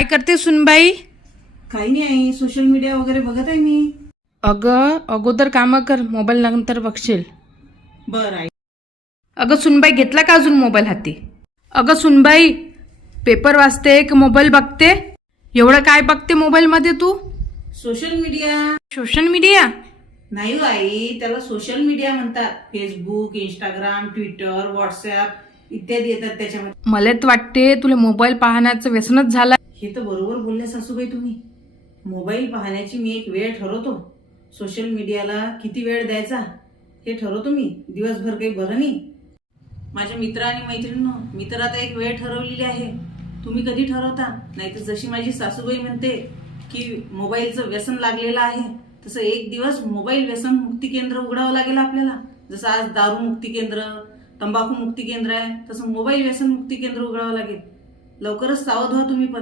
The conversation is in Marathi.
काय करते सुनबाई? काही नाही आई, सोशल मीडिया वगैरे बघत आहे मी. अगं अगोदर कामं कर, मोबाईल नंतर बघशील. बर आई. अगं सुनबाई, घेतला का अजून मोबाईल हाती? अगं सुनबाई, पेपर वाचते की मोबाईल बघते? एवढं काय बघते मोबाईल मध्ये तू? Social media social media? नाही हो आई, त्याला सोशल मीडिया म्हणतात. फेसबुक, इंस्टाग्राम, ट्विटर, व्हॉट्सअप इत्यादी येतात त्याच्यामध्ये. मला तर वाटते तुला मोबाईल पाहण्याचं व्यसनच झालं. हे तर बरोबर बोलल्या सासूबाई तुम्ही. मोबाईल पाहण्याची मी एक वेळ ठरवतो. सोशल मीडियाला किती वेळ द्यायचा हे ठरवतो मी. दिवसभर काही बरं नाही. माझ्या मित्र आणि मैत्रिणींनो, मी तर आता एक वेळ ठरवलेली आहे. तुम्ही कधी ठरवता? नाही तर जशी माझी सासूबाई म्हणते की मोबाईलचं व्यसन लागलेलं आहे, तसं एक दिवस मोबाईल व्यसन मुक्ती केंद्र उघडावं लागेल आपल्याला. जसं आज दारू मुक्ती केंद्र, तंबाखू मुक्ती केंद्र आहे, तसं मोबाईल व्यसन मुक्ती केंद्र उघडावं लागेल. लवकरच सावध व्हा तुम्ही पण.